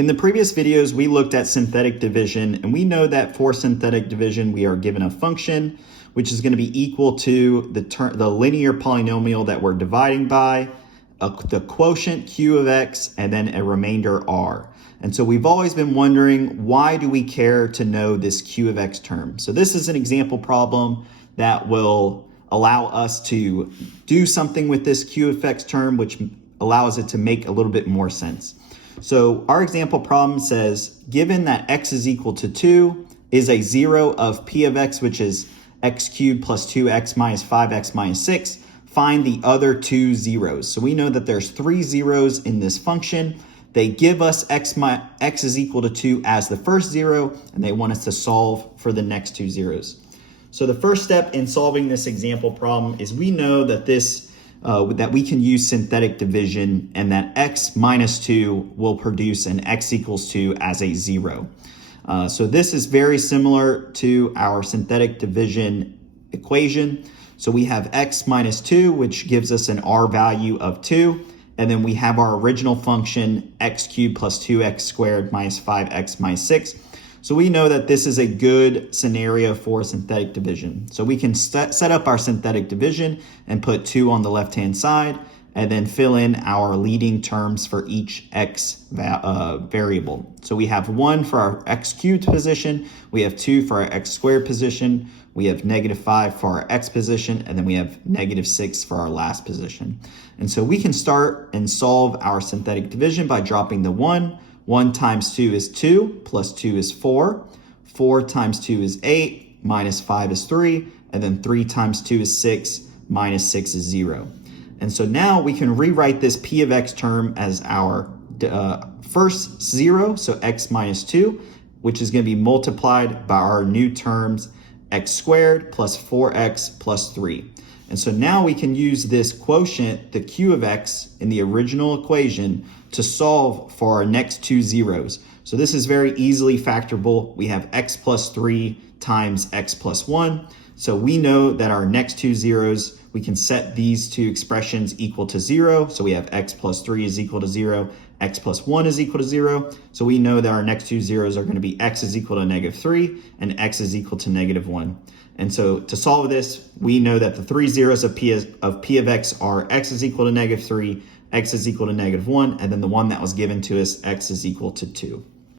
In the previous videos, we looked at synthetic division, and we know that for synthetic division, we are given a function which is going to be equal to the linear polynomial that we're dividing by, the quotient q of x, and then a remainder r. And so we've always been wondering, why do we care to know this q of x term? So this is an example problem that will allow us to do something with this q of x term, which allows it to make a little bit more sense. So our example problem says, given that x is equal to 2 is a 0 of p of x, which is x cubed plus 2x minus 5x minus 6, find the other two zeros. So we know that there's 3 zeros in this function. They give us x is equal to 2 as the first 0, and they want us to solve for the next 2 zeros. So the first step in solving this example problem is we know that that we can use synthetic division, and that x minus 2 will produce an x equals 2 as a 0. So this is very similar to our synthetic division equation. So we have x minus 2, which gives us an r value of 2. And then we have our original function, x cubed plus 2x squared minus 5x minus 6. So we know that this is a good scenario for synthetic division. So we can set up our synthetic division and put 2 on the left-hand side, and then fill in our leading terms for each x variable. So we have 1 for our x cubed position, we have 2 for our x squared position, we have -5 for our x position, and then we have -6 for our last position. And so we can start and solve our synthetic division by dropping the 1. 1 times 2 is 2, plus 2 is 4. 4 times 2 is 8, minus 5 is 3, and then 3 times 2 is 6, minus 6 is 0. And so now we can rewrite this p of x term as our first 0, so x minus 2, which is going to be multiplied by our new terms, x squared plus 4x plus 3. And so now we can use this quotient, the q of x, in the original equation to solve for our next 2 zeros. So this is very easily factorable. We have x plus 3 times x plus 1. So we know that our next 2 zeros, we can set these two expressions equal to 0. So we have x plus 3 is equal to 0, x plus 1 is equal to 0. So we know that our next 2 zeros are going to be x is equal to -3 and x is equal to -1. And so to solve this, we know that the 3 zeros of p of x are x is equal to -3, x is equal to -1, and then the one that was given to us, x is equal to 2.